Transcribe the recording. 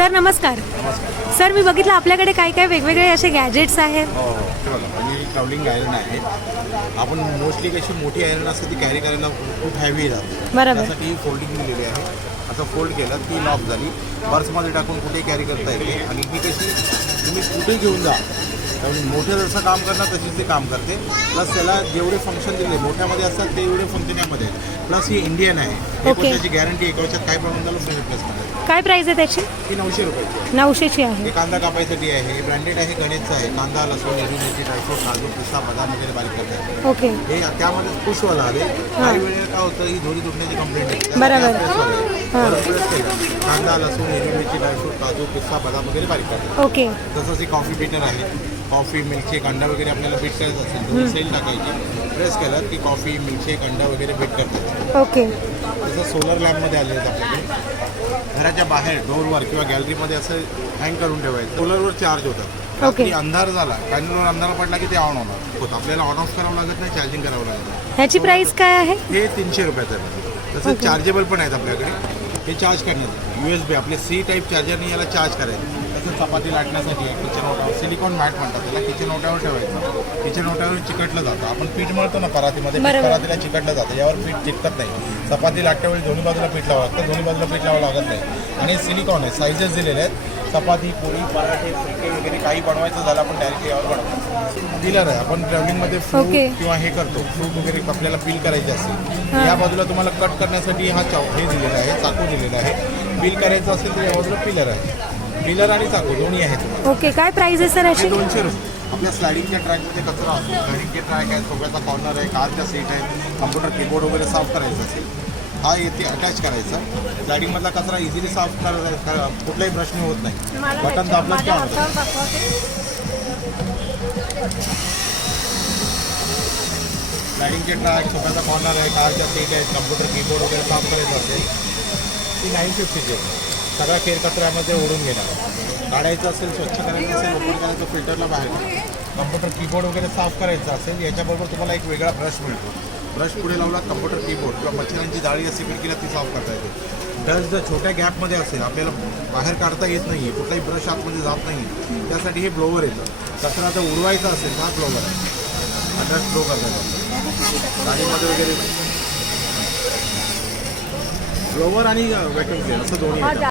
Sir नमस्कार. नमस्कार. Sir मी बघितलं आपल्याकडे काय काय वेगवेगळे असे गॅजेट्स आहेत. हो हो हे बघा म्हणजे ट्रॅव्हलिंग आयरन आहे. आपण मोस्टली कशी मोठी आयरन असते ती कॅरी करायला खूप हॅवी जाते. बरोबर. त्यासाठी ही फोल्डिंग दिलेली आहे. असं फोल्ड केलं ती लॉक झाली, पर्समध्ये टाकून कुठे कॅरी करता येते. आणि ही कशी तुम्ही कुठे घेऊन जा, कारण मोठं जसं काम करणार तशीच ते काम करते. प्लस त्याला जेवढे फंक्शन दिले मोठ्यामध्ये असतात ते एवढे फंक्शन यामध्ये आहेत. प्लस ही इंडियन आहे. हे पण ओके. त्याची गॅरंटी एका वर्षात काय प्रॉब्लेम झालं फ्री रिप्लेसमेंट आहे. काय प्राइस आहे त्याची? ही 900 रुपयाची. 900ची आहे. हे कांदा कापायसाठी आहे. हे ब्रँडेड आहे, गणेशचं आहे. कांदा, लसूण, हिरवी मिरची, ड्रायफ्रूट, काजू, पिस्ता, बदाम वगैरे बारीक करतात. ओके. हे त्यामध्ये पुशवाला आले. काही वेळेला काय होतं, ही दोरी तुटण्याची कंप्लेंट आहे. बरोबर. हां. कांदा, लसूण, हिरवी मिरची, ड्रायफ्रूट, काजू, पिस्ता, बदाम वगैरे बारीक करतात. ओके. तसंच हे कॉफी बीटर आहे. कॉफी, मिल्कशेक, अंडा वगैरे आपल्याला बीट करायचं असेल तर सेल टाकायची. प्रेस केलं की कॉफी, मिल्कशेक, अंडा वगैरे बीट करतात. ओके. तसं सोलर लॅम्पमध्ये आले आहेत आपल्याकडे. घराच्या बाहेर डोरवर किंवा गॅलरीमध्ये असं हँग करून ठेवायचं. सोलरवर चार्ज होतात. ओके. रात्री अंधार झाला, पॅनलवर अंधार पडला की ते ऑन होणार. आपल्याला ऑन ऑफ करावं लागत नाही, चार्जिंग करावं लागत. ह्याची प्राइस काय आहे? हे 300 रुपयाचं आहे. तसं ओके. चार्जेबल पण आहेत आपल्याकडे. हे चार्ज करण्याचं USB आपले C टाईप चार्जरने याला चार्ज करायचं. तसं चपाती लाटण्यासाठी आहे. किचन ओट्यावर सिलिकॉन मॅट म्हणतात त्याला. किचन ओट्यावर ठेवायचं. किचन ओट्यावर चिकटलं जातं. आपण पीठ मळतो ना परातीमध्ये, बरोबर. परातीला चिकटलं जातं. यावर पीठ चिकटत नाही. चपाती लाटण्यावेळी दोन्ही बाजूला पीठ लावावं लागतं, दोन्ही बाजूला पीठ लावावं लागत नाही. आणि सिलिकॉन आहे, साईजेस दिलेले आहेत. चपाती, पोळी, पराठे, फुलके वगैरे काही बनवायचं झालं आपण डायरेक्ट यावर बनवतो. पिलर आहे. आपण ट्रॅव्हलिंगमध्ये फ्रूट ओके. किंवा हे करतो, फ्रूट वगैरे आपल्याला पील करायचे असेल, या बाजूला तुम्हाला कट करण्यासाठी हा हे दिलेला आहे, चाकू दिलेला आहे. पील करायचं असेल तर या बाजूला पिलर आहे. पिलर आणि चाकू दोन्ही आहेत. ओके. काय प्राइस आहे सर हे ह्याची? 200 रुपये. आपल्या स्लायडिंगच्या ट्रॅकमध्ये कचरा असतो. स्लायडिंगचे ट्रॅक आहे, सोफ्याचा कॉर्नर आहे, कारच्या सीट आहे, कम्प्युटर कीबोर्ड वगैरे साफ करायचं असेल हा येथे अटॅच करायचा. स्लायडिंगमधला कचरा इझिली साफ कुठलाही प्रश्न होत नाही. बटन दाबलं की ऑन होतं. स्लायडिंगचे ट्रॅक, सोफ्याचा कॉर्नर आहे, कारच्या सीट आहेत, कम्प्युटर कीबोर्ड वगैरे साफ करायचं असेल ती 950ची आहे. सगळा केर कचऱ्यामध्ये ओढून घेणार. काढायचं असेल, स्वच्छ करायचं असेल, ओपन करायचं, फिल्टरला बाहेर. कम्प्युटर कीबोर्ड वगैरे साफ करायचं असेल याच्याबरोबर तुम्हाला एक वेगळा ब्रश मिळतो. ब्रश पुढे लावला कम्प्युटर कीबोर्ड किंवा मच्छरांची जाळी असेल खिडकीला ती साफ करता येते. डस्ट जर छोट्या गॅपमध्ये असेल, आपल्याला बाहेर काढता येत नाही आहे, कुठलाही ब्रश आतमध्ये जात नाही, त्यासाठी हे ब्लोवर येतं. कचरा जर उडवायचा असेल तर हा ब्लोवर आहे. हा डस्ट ब्लो करता गाडीमध्ये वगैरे ब्लोवर आणि व्हॅक्यूम क्लीनर असं दोन्ही येतं.